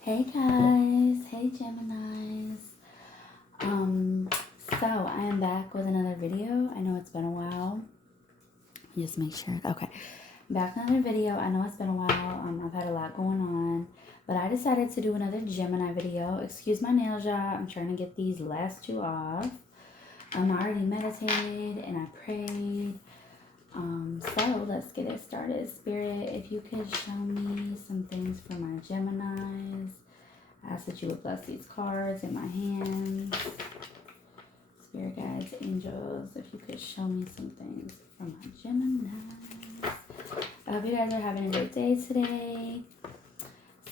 Hey guys, hey Geminis. So I am back with another video. I know it's been a while. Just make sure. Okay, back with another video. I know it's been a while. I've had a lot going on, but I decided to do another Gemini video. Excuse my nails, y'all. I'm trying to get these last two off. I already meditated and I prayed. So let's get it started. Spirit, if you could show me some things for my Geminis. I ask that you would bless these cards in my hands. Spirit guides, angels, if you could show me some things for my Geminis. I hope you guys are having a great day today.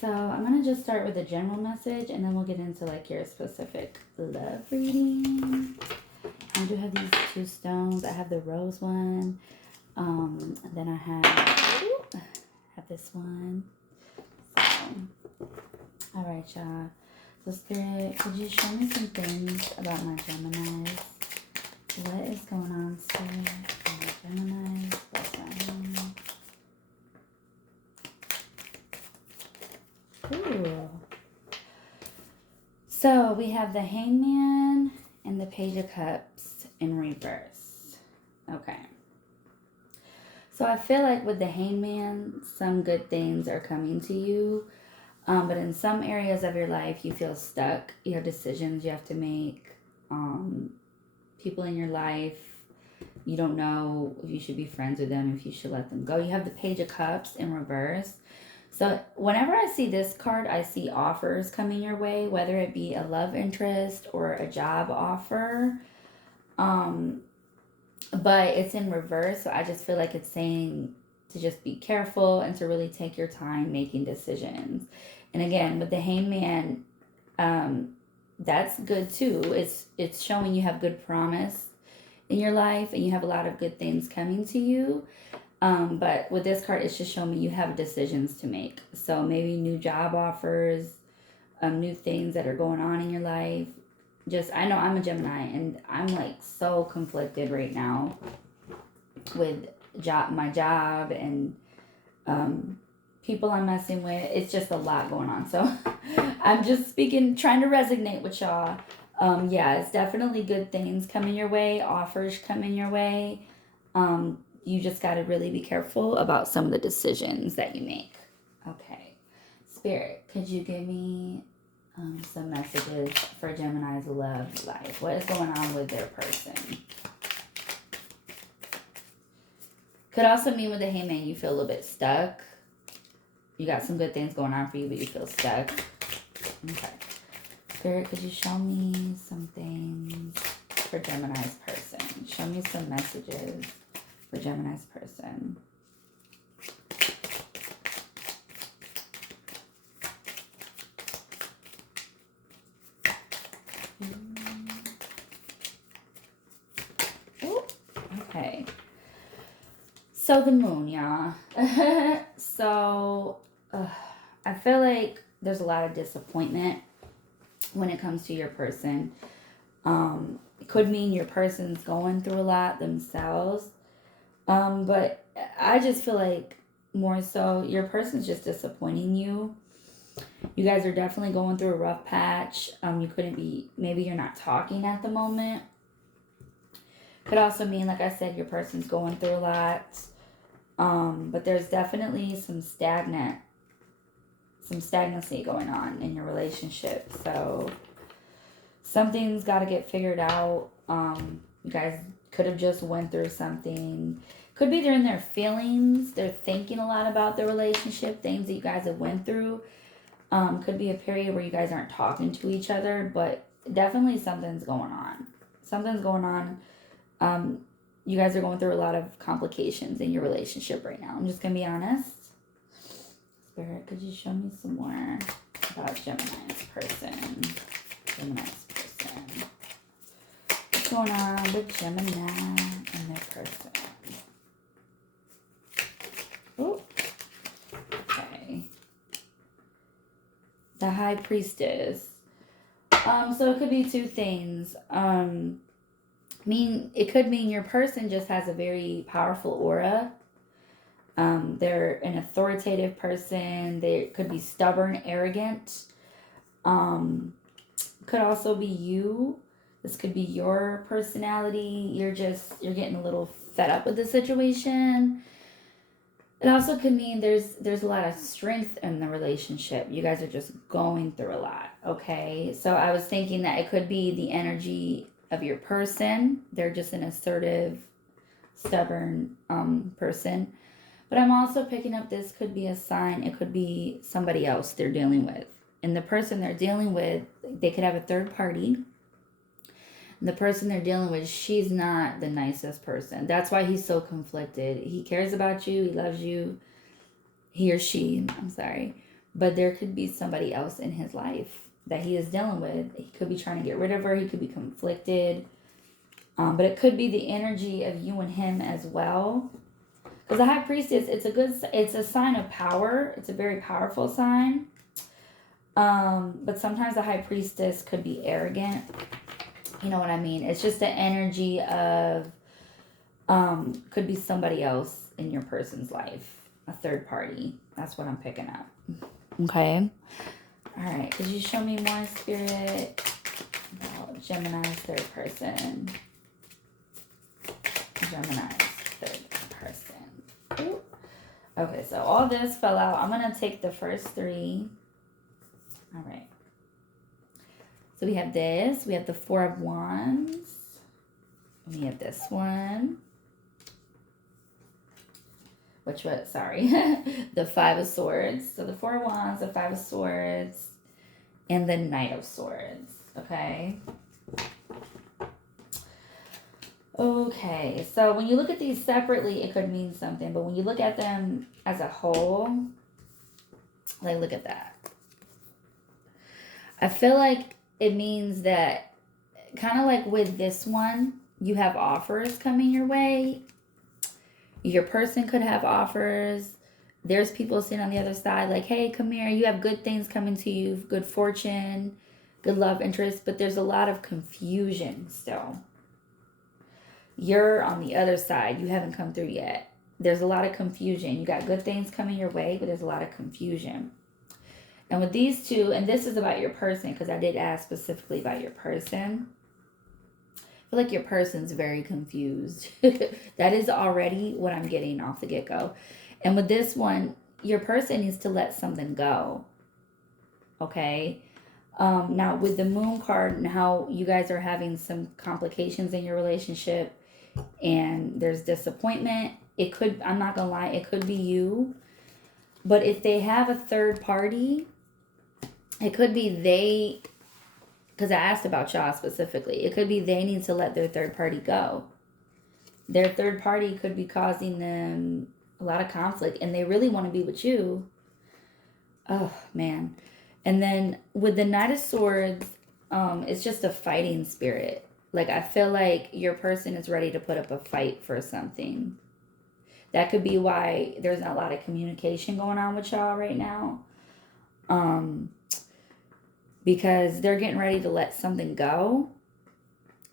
So I'm going to just start with a general message and then we'll get into like your specific love reading. I do have these two stones. I have the rose one. And then I have this one. So, all right, y'all. So, Spirit, could you show me some things about my Geminis? What is going on, Spirit, for my Geminis? What's going on? Ooh. So, we have the Hangman and the Page of Cups in reverse. Okay. So I feel like with the Hangman, some good things are coming to you. But in some areas of your life, you feel stuck. You have decisions you have to make. People in your life, you don't know if you should be friends with them, if you should let them go. You have the Page of Cups in reverse. So whenever I see this card, I see offers coming your way, whether it be a love interest or a job offer. But it's in reverse, so I just feel like it's saying to just be careful and to really take your time making decisions. And again, with the Hangman, that's good too. It's showing you have good promise in your life and you have a lot of good things coming to you. But with this card, it's just showing me you have decisions to make. So maybe new job offers, new things that are going on in your life. I know I'm a Gemini and I'm like so conflicted right now with my job and people I'm messing with. It's just a lot going on. So I'm just trying to resonate with y'all. Yeah, it's definitely good things coming your way, offers coming your way. You just got to really be careful about some of the decisions that you make. Okay. Spirit, could you give me some messages for Gemini's love life? What is going on with their person? Could also mean with the Hangman, you feel a little bit stuck. You got some good things going on for you, but you feel stuck. Okay. Spirit, could you show me some things for Gemini's person? Show me some messages for Gemini's person. Okay. So the moon, y'all. I feel like there's a lot of disappointment when it comes to your person. It could mean your person's going through a lot themselves. But I just feel like more so your person's just disappointing you. You guys are definitely going through a rough patch. Maybe you're not talking at the moment. Could also mean, like I said, your person's going through a lot. But there's definitely some stagnancy going on in your relationship. So something's got to get figured out. You guys could have just went through something. Could be during their feelings. They're thinking a lot about their relationship, things that you guys have went through. Could be a period where you guys aren't talking to each other, but definitely something's going on. Something's going on. You guys are going through a lot of complications in your relationship right now. I'm just going to be honest. Spirit, could you show me some more about Gemini's person? What's going on with Gemini and their person? Oh, okay. The High Priestess. So it could be two things. It could mean your person just has a very powerful aura. They're an authoritative person. They could be stubborn, arrogant. Could also be you. This could be your personality. You're getting a little fed up with the situation. It also could mean there's a lot of strength in the relationship. You guys are just going through a lot, okay? So I was thinking that it could be the energy of your person. They're just an assertive, stubborn person. But I'm also picking up this could be a sign. It could be somebody else they're dealing with. And the person they're dealing with, they could have a third party. The person they're dealing with, she's not the nicest person. That's why he's so conflicted. He cares about you. He loves you. He or she, I'm sorry. But there could be somebody else in his life that he is dealing with. He could be trying to get rid of her. He could be conflicted. But it could be the energy of you and him as well. Because the High Priestess, it's a sign of power. It's a very powerful sign. But sometimes the High Priestess could be arrogant. You know what I mean? It's just the energy of, could be somebody else in your person's life. A third party. That's what I'm picking up. Okay? Alright, could you show me more, Spirit, about Gemini's third person? Gemini's third person. Ooh. Okay, so all this fell out. I'm going to take the first three. Alright. So we have this. We have the Four of Wands. We have this one. Which was, sorry, the Five of Swords. So the Four of Wands, the Five of Swords, and the Knight of Swords. Okay. Okay. So when you look at these separately, it could mean something. But when you look at them as a whole, like, look at that. I feel like it means that, kind of like with this one, you have offers coming your way. Your person could have offers. There's people sitting on the other side like, hey, come here. You have good things coming to you, good fortune, good love interest. But there's a lot of confusion still. You're on the other side. You haven't come through yet. There's a lot of confusion. You got good things coming your way, but there's a lot of confusion. And with these two, and this is about your person, because I did ask specifically about your person. I feel like your person's very confused. That is already what I'm getting off the get-go. And with this one, your person needs to let something go. Okay? Now, with the Moon card and how you guys are having some complications in your relationship and there's disappointment, it could, I'm not going to lie, it could be you. But if they have a third party, it could be they, because I asked about y'all specifically, it could be they need to let their third party go. Their third party could be causing them a lot of conflict and they really want to be with you. Oh, man. And then with the Knight of Swords, it's just a fighting spirit. Like, I feel like your person is ready to put up a fight for something. That could be why there's not a lot of communication going on with y'all right now. Because they're getting ready to let something go.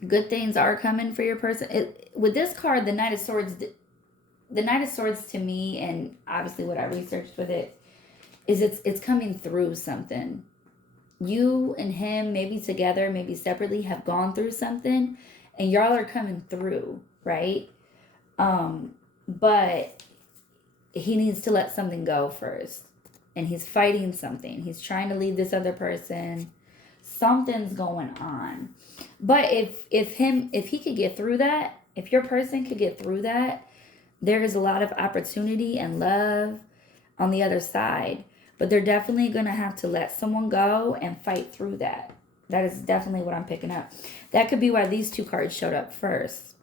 Good things are coming for your person. With this card, the Knight of Swords, to me, and obviously what I researched with it, is it's coming through something. You and him, maybe together, maybe separately, have gone through something, and y'all are coming through, right? But he needs to let something go first. And he's fighting something. He's trying to leave this other person. Something's going on. But if he could get through that, if your person could get through that, there is a lot of opportunity and love on the other side. But they're definitely going to have to let someone go and fight through that. That is definitely what I'm picking up. That could be why these two cards showed up first.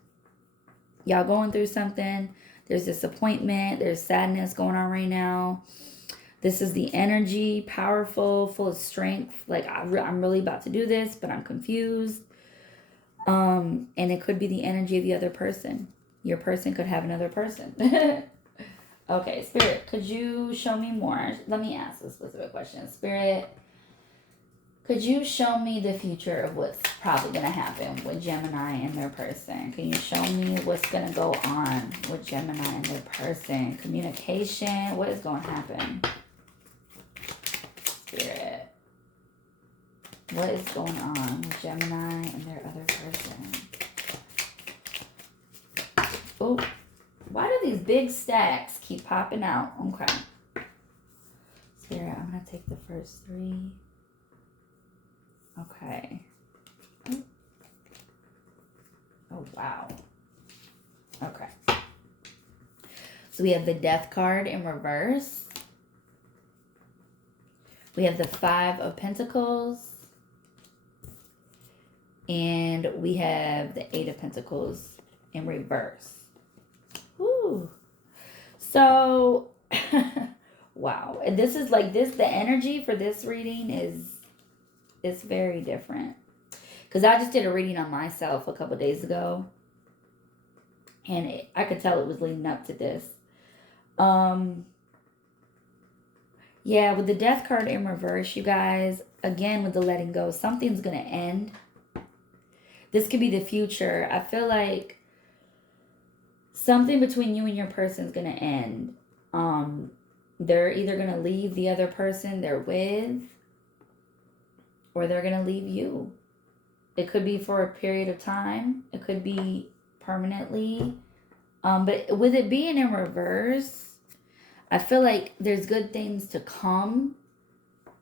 Y'all going through something. There's disappointment. There's sadness going on right now. This is the energy, powerful, full of strength. Like, I'm really about to do this, but I'm confused. And it could be the energy of the other person. Your person could have another person. Okay, Spirit, could you show me more? Let me ask a specific question. Spirit, Could you show me the future of what's probably going to happen with Gemini and their person? Can you show me what's going to go on with Gemini and their person? Communication. What is going to happen? Spirit. What is going on with Gemini and their other person? Oh, why do these big stacks keep popping out? Okay. Spirit, I'm going to take the first 3. Okay. Oh, wow. Okay. So we have the Death card in reverse. We have the 5 of Pentacles. And we have the 8 of Pentacles in reverse. Woo. So, wow. And this is like this, the energy for this reading is very different. Because I just did a reading on myself a couple days ago. And I could tell it was leading up to this. Yeah, with the Death card in reverse, you guys, again, with the letting go, something's going to end. This could be the future. I feel like something between you and your person is going to end. They're either going to leave the other person they're with, or they're going to leave you. It could be for a period of time. It could be permanently. But with it being in reverse, I feel like there's good things to come.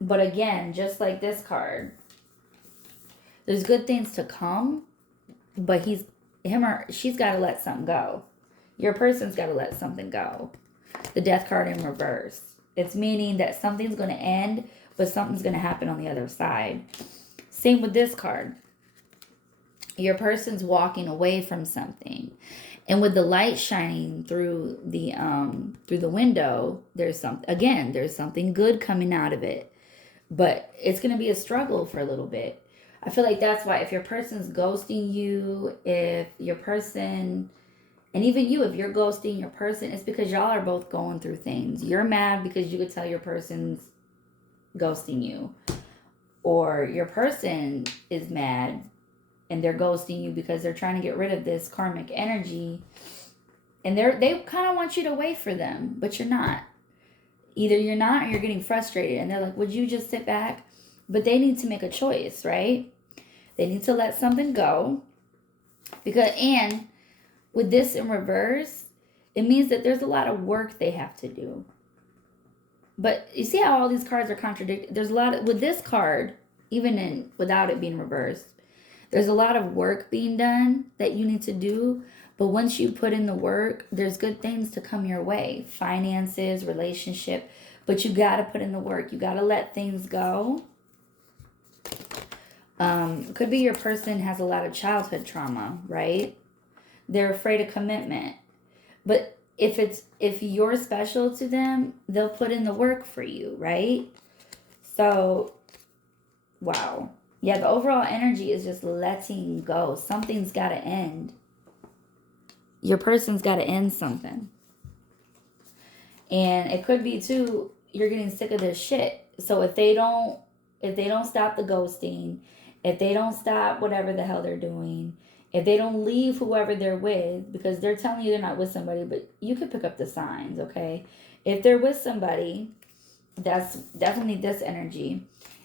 But again, just like this card, there's good things to come. But she's got to let something go. Your person's got to let something go. The Death card in reverse. It's meaning that something's going to end, but something's going to happen on the other side. Same with this card. Your person's walking away from something. And with the light shining through the window, there's something good coming out of it. But it's going to be a struggle for a little bit. I feel like that's why if your person's ghosting you, if your person, and even you, if you're ghosting your person, it's because y'all are both going through things. You're mad because you could tell your person's ghosting you. Or your person is mad and they're ghosting you because they're trying to get rid of this karmic energy. And they kind of want you to wait for them, but you're not. Either you're not or you're getting frustrated. And they're like, would you just sit back? But they need to make a choice, right? They need to let something go. And with this in reverse, it means that there's a lot of work they have to do. But you see how all these cards are contradicted? There's a lot with this card, even without it being reversed, there's a lot of work being done that you need to do. But once you put in the work, there's good things to come your way. Finances, relationship. But you got to put in the work. You got to let things go. Could be your person has a lot of childhood trauma, right? They're afraid of commitment. But if you're special to them, they'll put in the work for you, right? So, wow. Yeah, the overall energy is just letting go. Something's got to end. Your person's got to end something. And it could be too, you're getting sick of this shit. So if they don't stop the ghosting, if they don't stop whatever the hell they're doing, if they don't leave whoever they're with, because they're telling you they're not with somebody, but you could pick up the signs, okay? If they're with somebody, that's definitely this energy.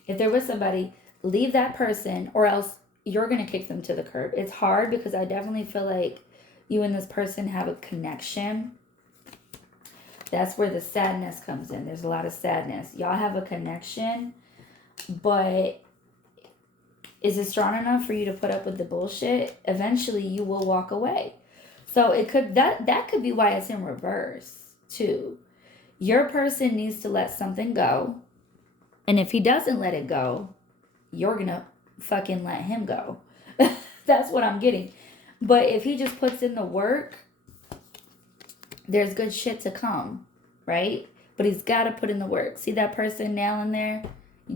If they're with somebody, leave that person or else you're going to kick them to the curb. It's hard because I definitely feel like you and this person have a connection. That's where the sadness comes in. There's a lot of sadness. Y'all have a connection, but is it strong enough for you to put up with the bullshit? Eventually you will walk away. So it could that could be why it's in reverse too. Your person needs to let something go. And if he doesn't let it go, you're going to fucking let him go. That's what I'm getting. But if he just puts in the work, there's good shit to come, right? But he's got to put in the work. See that person now in there?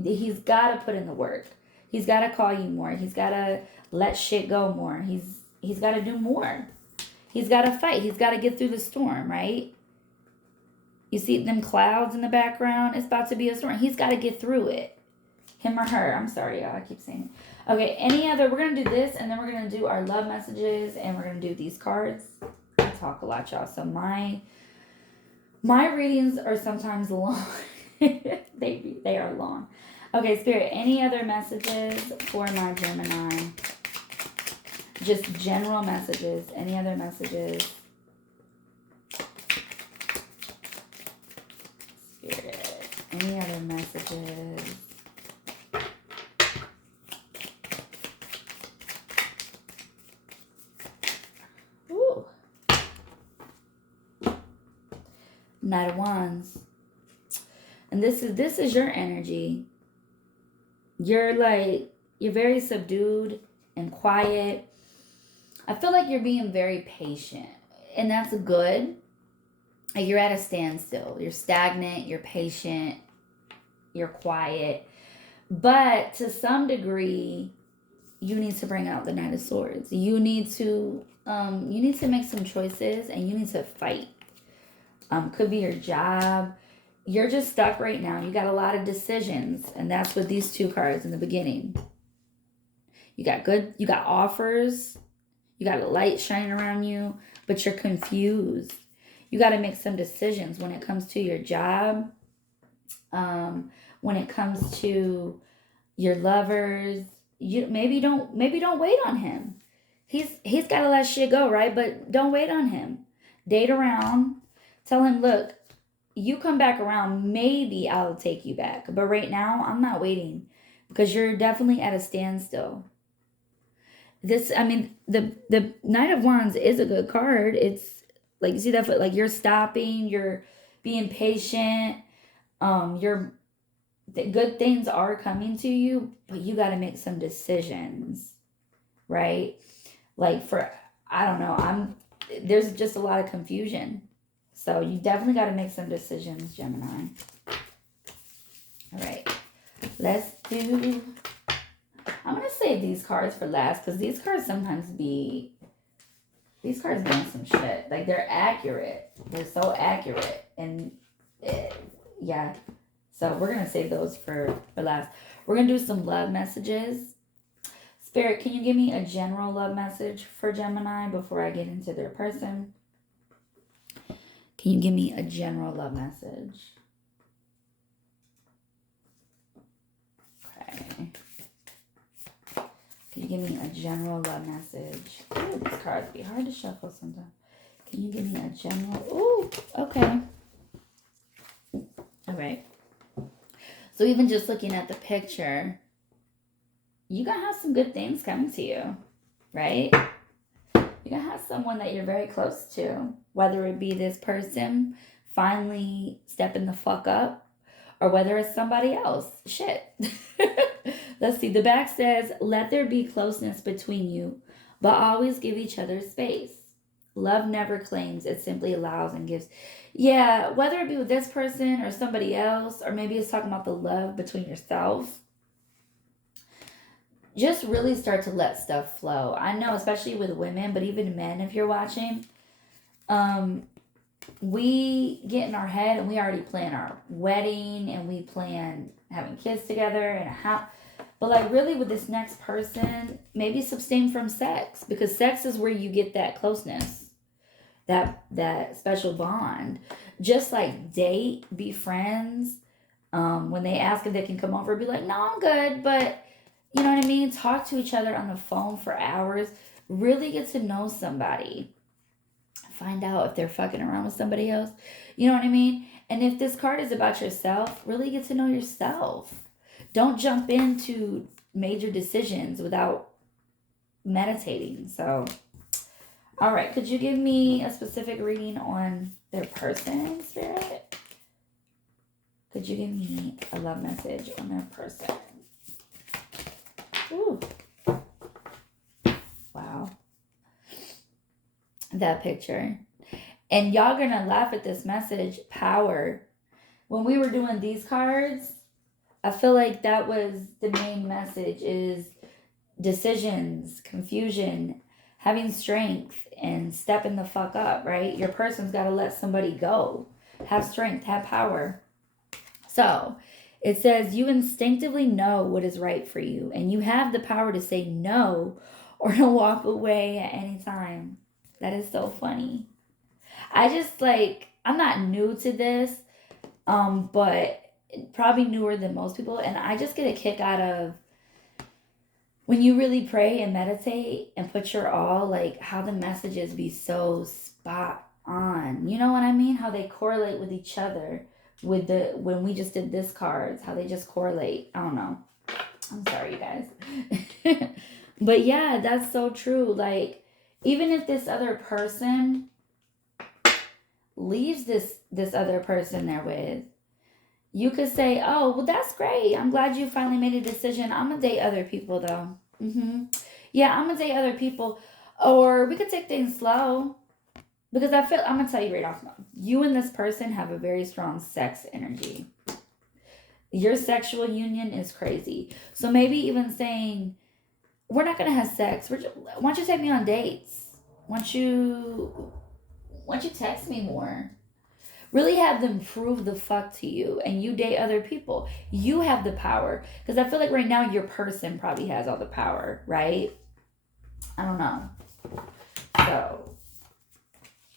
He's got to put in the work. He's got to call you more. He's got to let shit go more. He's got to do more. He's got to fight. He's got to get through the storm, right? You see them clouds in the background? It's about to be a storm. He's got to get through it. Him or her. I'm sorry, y'all. I keep saying it. Okay, any other? We're going to do this, and then we're going to do our love messages, and we're going to do these cards. I talk a lot, y'all. So my readings are sometimes long. They are long. Okay, Spirit, any other messages for my Gemini? Just general messages. Any other messages? Spirit, any other messages? Ooh. Knight of Wands. And this is your energy. You're very subdued and quiet. I feel like you're being very patient, and that's good. Like you're at a standstill. You're stagnant, you're patient, you're quiet. But to some degree, you need to bring out the Knight of Swords. You need to make some choices, and you need to fight. Could be your job. You're just stuck right now. You got a lot of decisions, and that's what these two cards in the beginning. You got offers. You got a light shining around you, but you're confused. You got to make some decisions when it comes to your job, when it comes to your lovers. You maybe don't wait on him. He's got to let shit go, right? But don't wait on him. Date around. Tell him, look, you come back around, maybe I'll take you back. But right now, I'm not waiting, because you're definitely at a standstill. The Knight of Wands is a good card. It's like, you see that, like you're stopping, you're being patient. The good things are coming to you, but you got to make some decisions, right? Like I don't know, there's just a lot of confusion. So you definitely got to make some decisions, Gemini. All right, I'm going to save these cards for last, because these cards sometimes doing some shit. Like, they're accurate. They're so accurate. And, yeah. So we're going to save those for last. We're going to do some love messages. Spirit, can you give me a general love message for Gemini before I get into their person? Can you give me a general love message? Okay. Can you give me a general love message? Ooh, these cards be hard to shuffle sometimes. Can you give me a general? Ooh, okay. All right. So even just looking at the picture, you're going to have some good things coming to you, right? You're going to have someone that you're very close to, whether it be this person finally stepping the fuck up, or whether it's somebody else. Shit. Let's see. The back says, let there be closeness between you, but always give each other space. Love never claims, it simply allows and gives. Yeah, whether it be with this person or somebody else, or maybe it's talking about the love between yourself. Just really start to let stuff flow. I know, especially with women, but even men, if you're watching, we get in our head and we already plan our wedding, and we plan having kids together and a house. But like, really, with this next person, maybe abstain from sex, because sex is where you get that closeness, that special bond. Just like date, be friends. When they ask if they can come over, be like, no, I'm good. But you know what I mean? Talk to each other on the phone for hours. Really get to know somebody. Find out if they're fucking around with somebody else. You know what I mean? And if this card is about yourself, really get to know yourself. Don't jump into major decisions without meditating. So, all right. Could you give me a specific reading on their person, Spirit? Could you give me a love message on their person? Ooh. Wow. That picture. And y'all gonna laugh at this message, power. When we were doing these cards, I feel like that was the main message, is decisions, confusion, having strength, and stepping the fuck up, right? Your person's got to let somebody go. Have strength, have power. So, It says you instinctively know what is right for you, and you have the power to say no or to walk away at any time. That is so funny. I just like, I'm not new to this, but probably newer than most people, and I just get a kick out of when you really pray and meditate and put your all, like how the messages be so spot on. You know what I mean? How they correlate with each other with the when we just did this cards, how they just correlate. I don't know. I'm sorry, you guys. But yeah, that's so true. Like, even if this other person leaves this other person they're with, you could say, oh, well, that's great. I'm glad you finally made a decision. I'm going to date other people, though. Yeah, I'm going to date other people. Or we could take things slow. Because I'm going to tell you right off now. You and this person have a very strong sex energy. Your sexual union is crazy. So maybe even saying, we're not going to have sex. Why don't you take me on dates? Why don't you text me more? Really have them prove the fuck to you, and you date other people. You have the power. Because I feel like right now your person probably has all the power, right? I don't know. So,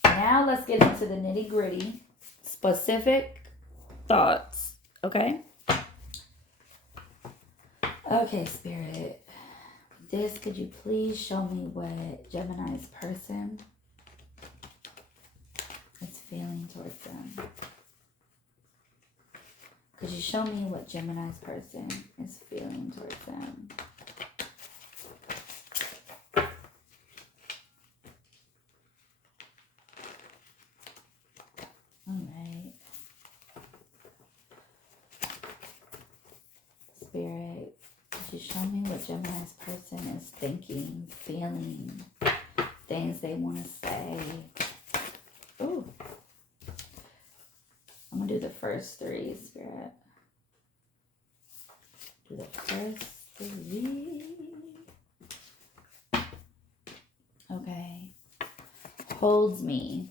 now let's get into the nitty gritty. Specific thoughts, okay? Okay, Spirit. This, could you please show me what Gemini's person is feeling towards them? Could you show me what Gemini's person is feeling towards them? Alright. Spirit, could you show me what Gemini's person is thinking, feeling, things they want to say? Ooh. I'm going to do the first three, Spirit. Do the first three. Okay. Holds me.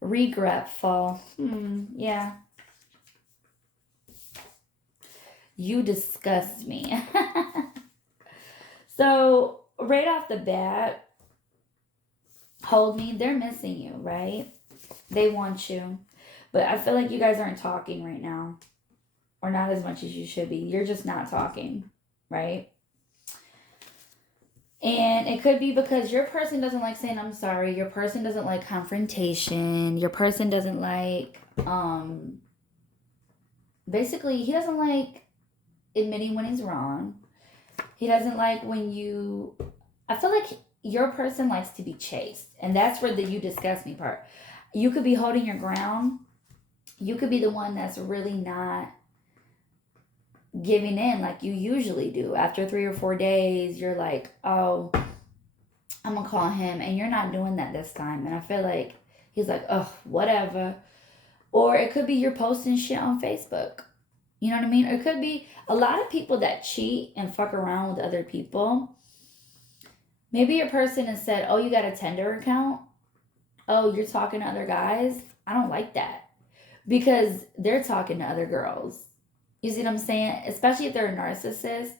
Regretful. Yeah. You disgust me. So, right off the bat, hold me. They're missing you, right? They want you. But I feel like you guys aren't talking right now. Or not as much as you should be. You're just not talking, right? And it could be because your person doesn't like saying I'm sorry. Your person doesn't like confrontation. Your person doesn't like, basically, he doesn't like admitting when he's wrong. He doesn't like when you, I feel like your person likes to be chased. And that's where the you disgust me part. You could be holding your ground. You could be the one that's really not giving in like you usually do. After 3 or 4 days, you're like, oh, I'm gonna call him, and you're not doing that this time. And I feel like he's like, oh, whatever. Or it could be you're posting shit on Facebook. You know what I mean? Or it could be a lot of people that cheat and fuck around with other people. Maybe your person has said, oh, you got a Tinder account? Oh, you're talking to other guys? I don't like that. Because they're talking to other girls. You see what I'm saying? Especially if they're a narcissist,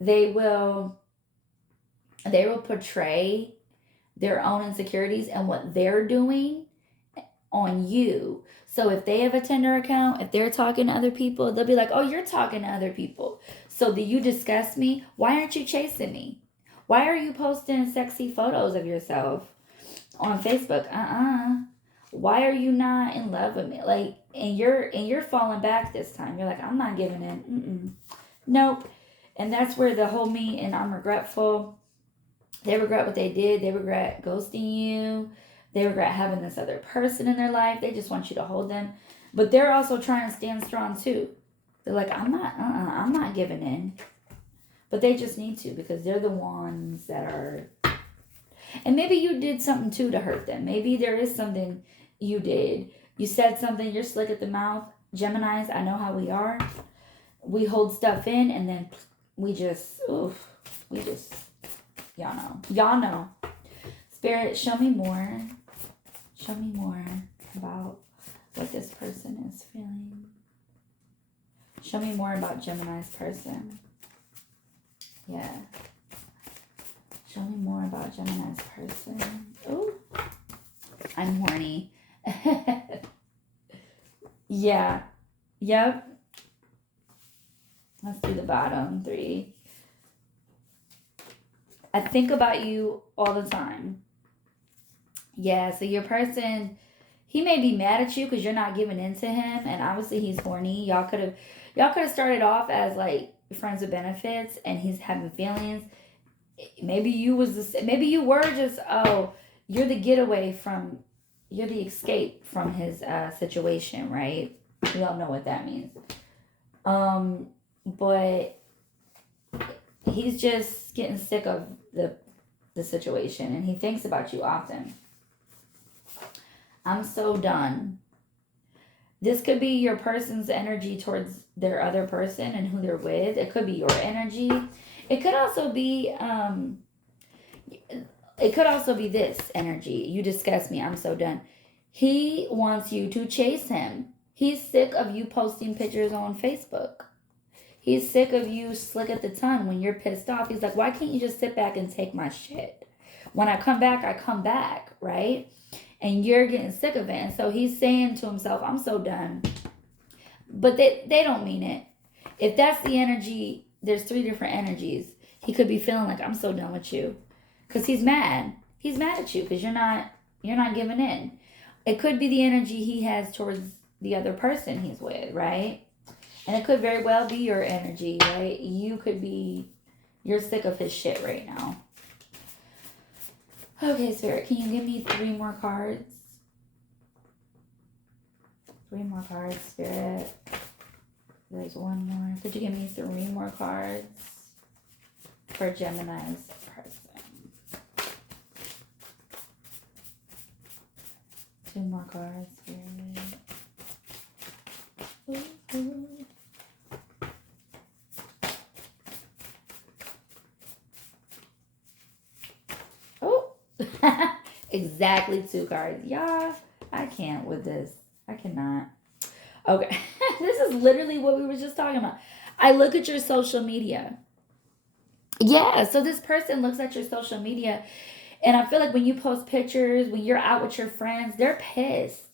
they will portray their own insecurities and what they're doing on you. So if they have a Tinder account, if they're talking to other people, they'll be like, oh, you're talking to other people. So do you disgust me? Why aren't you chasing me? Why are you posting sexy photos of yourself on Facebook? Why are you not in love with me? Like, and you're falling back this time. You're like, I'm not giving in. Nope. And that's where the whole me and I'm regretful. They regret what they did. They regret ghosting you. They regret having this other person in their life. They just want you to hold them. But they're also trying to stand strong too. They're like, I'm not giving in. But they just need to, because they're the ones that are. And maybe you did something too to hurt them. Maybe there is something you did. You said something, you're slick at the mouth. Geminis, I know how we are. We hold stuff in and then we just, y'all know. Y'all know. Spirit, show me more. Show me more about what this person is feeling. Show me more about Gemini's person. Yeah. Show me more about Gemini's person. Oh, I'm horny. Yeah. Yep. Let's do the bottom 3. I think about you all the time. Yeah, so your person, he may be mad at you because you're not giving in to him, and obviously he's horny. Y'all could have started off as like friends with benefits, and he's having feelings. Maybe you were just, oh, you're the getaway from, you're the escape from his situation, right? We all know what that means. But he's just getting sick of the situation, and he thinks about you often. I'm so done. This could be your person's energy towards their other person and who they're with. It could be your energy. It could also be this energy. You disgust me. I'm so done. He wants you to chase him. He's sick of you posting pictures on Facebook. He's sick of you slick at the tongue when you're pissed off. He's like, why can't you just sit back and take my shit? When I come back, right? And you're getting sick of it. And so he's saying to himself, I'm so done. But they don't mean it. If that's the energy, there's 3 different energies. He could be feeling like, I'm so done with you. Because he's mad. He's mad at you because you're not giving in. It could be the energy he has towards the other person he's with, right? And it could very well be your energy, right? You're sick of his shit right now. Okay, Spirit, can you give me 3 more cards? 3 more cards, Spirit. There's 1 more. Could you give me 3 more cards for Gemini's person? 2 more cards, Spirit. Ooh. Exactly 2 cards. Y'all, I can't with this. I cannot. Okay. This is literally what we were just talking about. I look at your social media. Yeah, so this person looks at your social media, and I feel like when you post pictures, when you're out with your friends, they're pissed.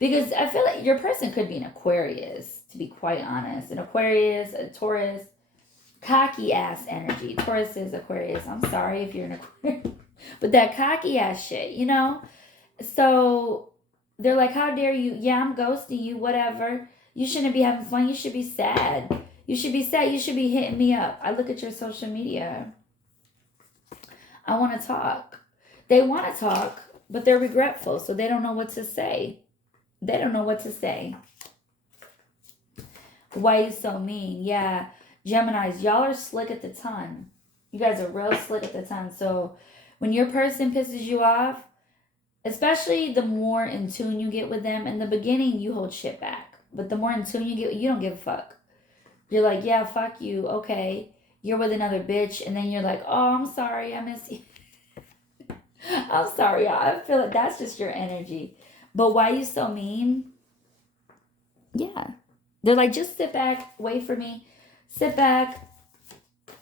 Because I feel like your person could be an Aquarius, to be quite honest. An Aquarius, a Taurus, cocky ass energy. Taurus is Aquarius. I'm sorry if you're an Aquarius. But that cocky ass shit, you know? So they're like, how dare you? Yeah, I'm ghosting you, whatever. You shouldn't be having fun. You should be sad. You should be sad. You should be hitting me up. I look at your social media. I want to talk. They want to talk, but they're regretful, so they don't know what to say. They don't know what to say. Why you so mean? Yeah, Geminis, y'all are slick at the tongue. You guys are real slick at the tongue. So when your person pisses you off, especially the more in tune you get with them, in the beginning, you hold shit back. But the more in tune you get, you don't give a fuck. You're like, yeah, fuck you. Okay. You're with another bitch. And then you're like, oh, I'm sorry. I miss you. I'm sorry. I feel like that's just your energy. But why you so mean? Yeah. They're like, just sit back. Wait for me. Sit back.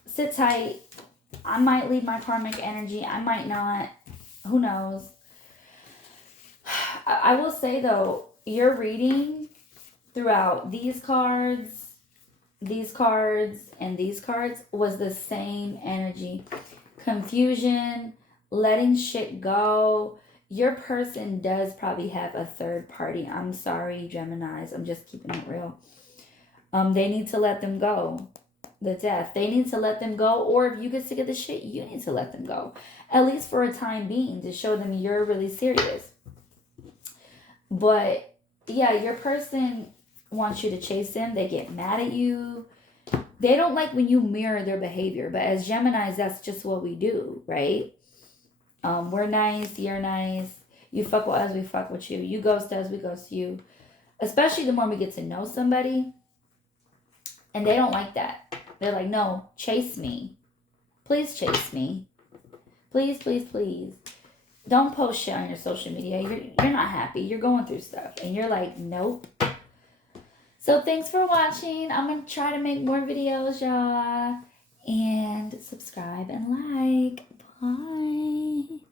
Sit tight. I might leave my karmic energy. I might not. Who knows? I will say, though, your reading throughout these cards, and these cards was the same energy. Confusion, letting shit go. Your person does probably have a third party. I'm sorry, Geminis. I'm just keeping it real. They need to let them go. The death. They need to let them go. Or if you get sick of the shit, you need to let them go. At least for a time being, to show them you're really serious. But yeah, your person wants you to chase them. They get mad at you. They don't like when you mirror their behavior. But as Geminis, that's just what we do, right? We're nice. You're nice. You fuck with us, we fuck with you. You ghost us, we ghost you. Especially the more we get to know somebody. And they don't like that. They're like, no, chase me. Please chase me. Please, please, please. Don't post shit on your social media. You're not happy. You're going through stuff. And you're like, nope. So thanks for watching. I'm going to try to make more videos, y'all. And subscribe and like. Bye.